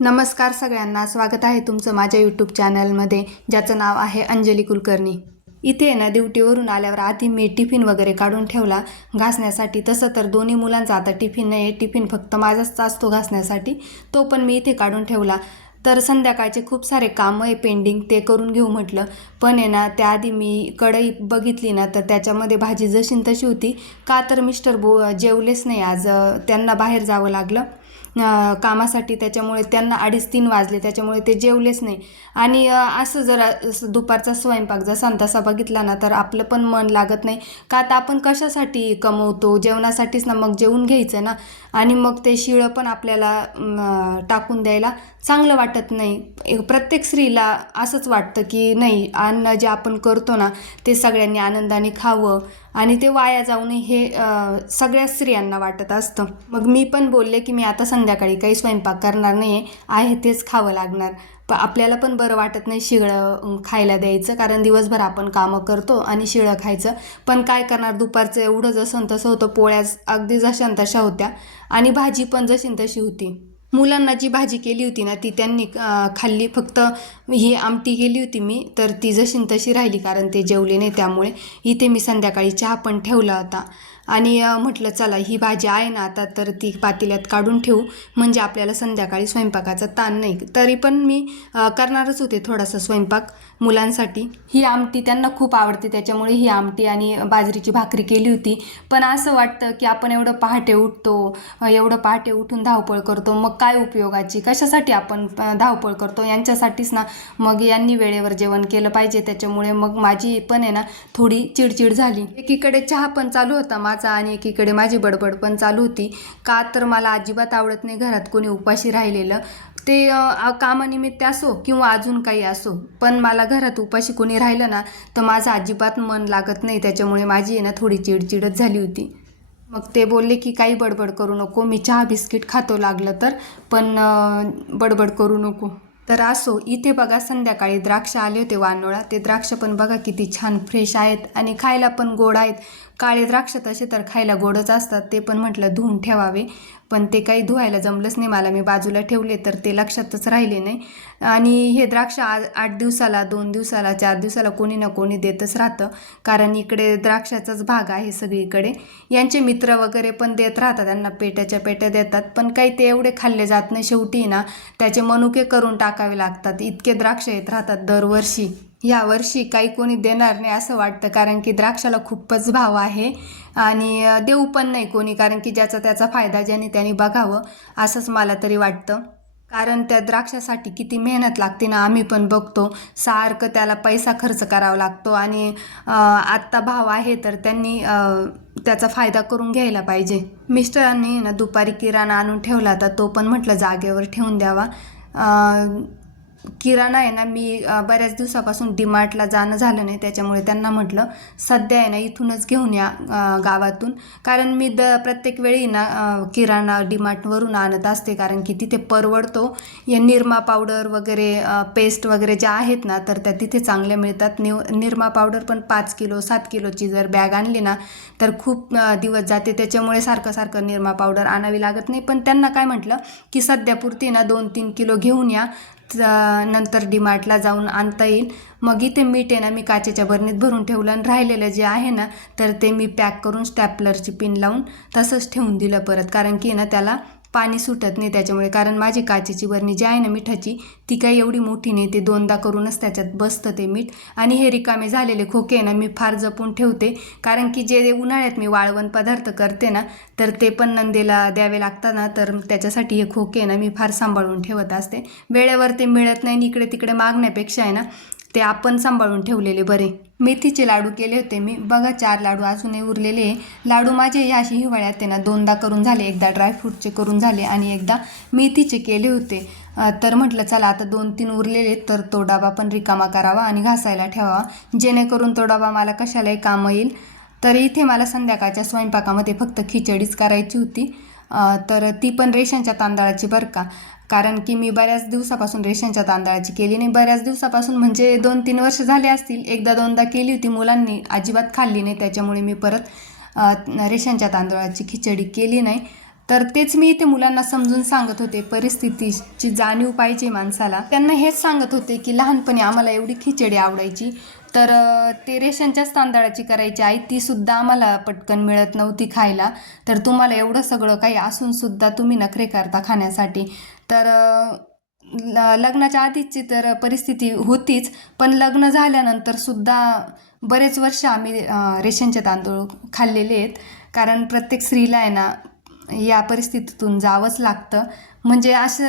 नमस्कार सगळ्यांना, स्वागत आहे तुमचं माझ्या यूट्यूब चॅनलमध्ये, ज्याचं नाव आहे अंजली कुलकर्णी. इथे ना ड्युटीवरून आल्यावर आधी मी टिफिन वगैरे काढून ठेवला घासण्यासाठी. तसं तर दोन्ही मुलांचा आता टिफिन नाही, टिफिन फक्त माझाच असतो घासण्यासाठी, तो पण मी इथे काढून ठेवला. तर संध्याकाळचे खूप सारे कामं आहे पेंडिंग, ते करून घेऊ म्हटलं. पण आहे ना, त्याआधी मी कढई बघितली ना, तर त्याच्यामध्ये भाजी जशी तशी होती. का तर मिस्टर जेवलेच नाही आज, त्यांना बाहेर जावं लागलं कामासाठी, त्याच्यामुळे त्यांना 2:30-3 वाजले, त्याच्यामुळे ते जेवलेच नाही. आणि असं जरा दुपारचा स्वयंपाक जसा तसा बघितला ना, तर आपलं पण मन लागत नाही. का तर आपण कशासाठी कमवतो, जेवणासाठीच ना, मग जेवून घ्यायचं ना. आणि मग ते शिळं पण आपल्याला टाकून द्यायला चांगलं वाटत नाही. प्रत्येक स्त्रीला असंच वाटतं की नाही, अन्न जे आपण करतो ना, ते सगळ्यांनी आनंदाने खावं आणि ते वाया जाऊ नये, हे सगळ्या स्त्रियांना वाटत असतं. मग मी पण बोलले की मी आता संध्याकाळी काही स्वयंपाक करणार नाही आहे, तेच खावं लागणार. आपल्याला पण बरं वाटत नाही शिळं खायला द्यायचं, कारण दिवसभर आपण कामं करतो आणि शिळं खायचं. पण काय करणार, दुपारचं एवढं जसं तसं होतं. पोळ्या अगदी जशा तशा होत्या आणि भाजी पण जशी तशी होती. मुलांना जी भाजी केली होती ना, ती त्यांनी खाल्ली. फक्त ही आमटी केली होती मी, तर ती जशी तशी राहिली, कारण ते जेवले नाही. त्यामुळे इथे मी संध्याकाळी चहा पण ठेवला होता आणि म्हटलं चला ही भाजी आहे ना आता, तर ती पातेल्यात काढून ठेवू, म्हणजे आपल्याला संध्याकाळी स्वयंपाकाचा ताण नाही. तरी पण मी करणारच होते थोडासा स्वयंपाक मुलांसाठी. ही आमटी त्यांना खूप आवडते, त्याच्यामुळे ही आमटी आणि बाजरीची भाकरी केली होती. पण असं वाटतं की आपण एवढं पहाटे उठतो, एवढं पहाटे उठून धावपळ करतो, मग काय उपयोगाची, कशासाठी आपण धावपळ करतो, यांच्यासाठीच ना. मग यांनी वेळेवर जेवण केलं पाहिजे, त्याच्यामुळे मग माझी पण आहे ना थोडी चिडचिड झाली. एकीकडे चहा पण चालू होता माझा आणि एकीकडे माझी बडबड पण चालू होती. का तर मला अजिबात आवडत नाही घरात कोणी उपाशी राहिलेलं, ते कामानिमित्त असो किंवा अजून काही असो. पण मला घरात उपाशी कोणी राहिलं ना, तर माझं अजिबात मन लागत नाही. त्याच्यामुळे माझी आहे ना थोडी चिडचिडच झाली होती. मग ते बोलले की काही बडबड करू नको, मी चहा बिस्किट खातो लागलं तर, पण बडबड करू नको. तर असो, इथे बघा संध्याकाळी द्राक्ष आले होते वानोळा. ते द्राक्ष पण बघा किती छान फ्रेश आहेत आणि खायला पण गोड आहेत. काळे द्राक्ष तसे तर खायला गोडच असतात. ते पण म्हटलं धुवून ठेवावे, पण ते काही धुवायला जमलंच नाही मला. मी बाजूला ठेवले तर ते लक्षातच राहिले नाही. आणि हे द्राक्ष 8 दिवसाला, 2 दिवसाला, 4 दिवसाला कोणी ना कोणी देतच राहतं, कारण इकडे द्राक्षाचाच भाग आहे सगळीकडे. यांचे मित्र वगैरे पण देत राहतात, त्यांना पेट्याच्या पेट्या देतात, पण काही ते एवढे खाल्ले जात नाही. शेवटी ना त्याचे मनुके करून टाकावे लागतात. इतके द्राक्ष येत राहतात दरवर्षी. यावर्षी काही कोणी देणार नाही असं वाटतं, कारण की द्राक्षाला खूपच भाव आहे आणि देऊ पण नाही कोणी, कारण की ज्याचा त्याचा फायदा ज्याने त्याने बघावं, असंच मला तरी वाटतं. कारण त्या द्राक्षासाठी किती मेहनत लागते ना, आम्ही पण बघतो. सारखं त्याला पैसा खर्च करावा लागतो आणि आत्ता भाव आहे तर त्यांनी त्याचा फायदा करून घ्यायला पाहिजे. मिस्टरांनी ना दुपारी किराणा आणून ठेवला होता, तो पण म्हटलं जागेवर ठेवून द्यावा. किराणा आहे ना, मी बऱ्याच दिवसापासून डीमार्टला जाणं झालं नाही, त्याच्यामुळे त्यांना म्हटलं सध्या आहे ना इथूनच घेऊन या गावातून. कारण मी प्रत्येक वेळी ना किराणा डीमार्टवरून आणत असते, कारण की तिथे परवडतो. या निरमा पावडर वगैरे, पेस्ट वगैरे ज्या आहेत ना, तर त्या तिथे चांगल्या मिळतात. निरमा पावडर पण 5 किलो 7 किलोची जर बॅग आणली ना, तर खूप दिवस जाते. त्याच्यामुळे सारखं सारखं निरमा पावडर आणावी लागत नाही. पण त्यांना काय म्हटलं की सध्यापुरती ना 2-3 किलो घेऊन या, नंतर डीमार्टला जाऊन आणता येईल. मग इथे मीठ आहे ना, मी काचेच्या बरणीत भरून ठेवलं आणि राहिलेलं जे आहे ना, तर ते मी पॅक करून स्टॅपलरची पिन लावून तसंच ठेवून दिलं परत, कारण की ना त्याला पाणी सुटत नाही त्याच्यामुळे. कारण माझी काचेची बरणी जी आहे ना मिठाची, ती काही एवढी मोठी नाही, ते 2दा करूनच त्याच्यात बसतं ते मीठ. आणि हे रिकामे झालेले खोके ना मी फार जपून ठेवते, कारण की जे उन्हाळ्यात मी वाळवण पदार्थ करते ना, तर ते पण नंदेला द्यावे लागतात ना, तर त्याच्यासाठी हे खोके ना मी फार सांभाळून ठेवत असते. वेळेवर ते मिळत नाही, इकडे तिकडे मागण्यापेक्षा आहे ना ते आपण सांभाळून ठेवलेले बरे. मेथीचे लाडू केले होते मी, बघा 4 लाडू अजूनही उरलेले आहे. लाडू माझे या अशी हिवाळ्यात आहे ना 2दा करून झाले, एकदा ड्रायफ्रूटचे करून झाले आणि एकदा मेथीचे केले होते. तर म्हटलं चला आता 2-3 उरलेले, तर तो डबा पण रिकामा करावा आणि घासायला ठेवावा, जेणेकरून तो डबा मला कशालाही कामं येईल. तर इथे मला संध्याकाळच्या स्वयंपाकामध्ये फक्त खिचडीच करायची होती, तर ती पण रेशनच्या तांदळाची बरं का. कारण की मी बऱ्याच दिवसापासून रेशनच्या तांदळाची केली नाही. बऱ्याच दिवसापासून म्हणजे 2-3 वर्ष झाले असतील. एकदा 2दा केली होती, मुलांनी अजिबात खाल्ली नाही, त्याच्यामुळे मी परत रेशनच्या तांदळाची खिचडी केली नाही. तर तेच मी इथे मुलांना समजून सांगत होते, परिस्थितीची जाणीव पाहिजे माणसाला. त्यांना हेच सांगत होते की लहानपणी आम्हाला एवढी खिचडी आवडायची, तर ते रेशनच्याच तांदळाची करायची आई, तीसुद्धा आम्हाला पटकन मिळत नव्हती खायला. तर तुम्हाला एवढं सगळं काही असूनसुद्धा तुम्ही नखरे करता खाण्यासाठी. तर लग्नाच्या आधीची तर परिस्थिती होतीच, पण लग्न झाल्यानंतरसुद्धा बरेच वर्ष आम्ही रेशनचे तांदूळ खाल्लेले आहेत. कारण प्रत्येक स्त्रीला आहे ना या परिस्थितीतून जावंच लागतं. म्हणजे असं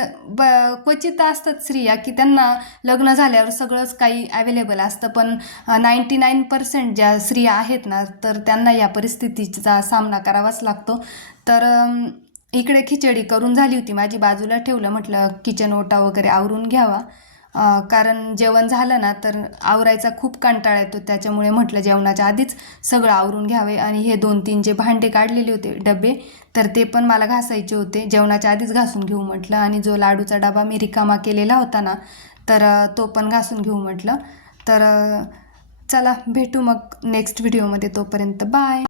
क्वचित असतात स्त्रिया की त्यांना लग्न झाल्यावर सगळंच काही अवेलेबल असतं, पण 99% ज्या स्त्रिया आहेत ना, तर त्यांना या परिस्थितीचा सामना करावाच लागतो. तर इकडे खिचडी करून झाली होती माझी, बाजूला ठेवलं, म्हटलं किचन ओटा वगैरे आवरून घ्यावा. कारण जेवण झालं ना तर आवरायचा खूप कंटाळा येतो, त्याच्यामुळे म्हटलं जेवणाच्या आधीच सगळं आवरून घ्यावे. आणि हे 2-3 जे भांडे काढलेले होते डबे, तर ते पण मला घासायचे होते, जेवणाच्या आधीच घासून घेऊ म्हटलं. आणि जो लाडूचा डबा मी रिकामा केलेला होता ना, तर तो पण घासून घेऊ म्हटलं. तर चला भेटू मग नेक्स्ट व्हिडिओमध्ये, तोपर्यंत बाय.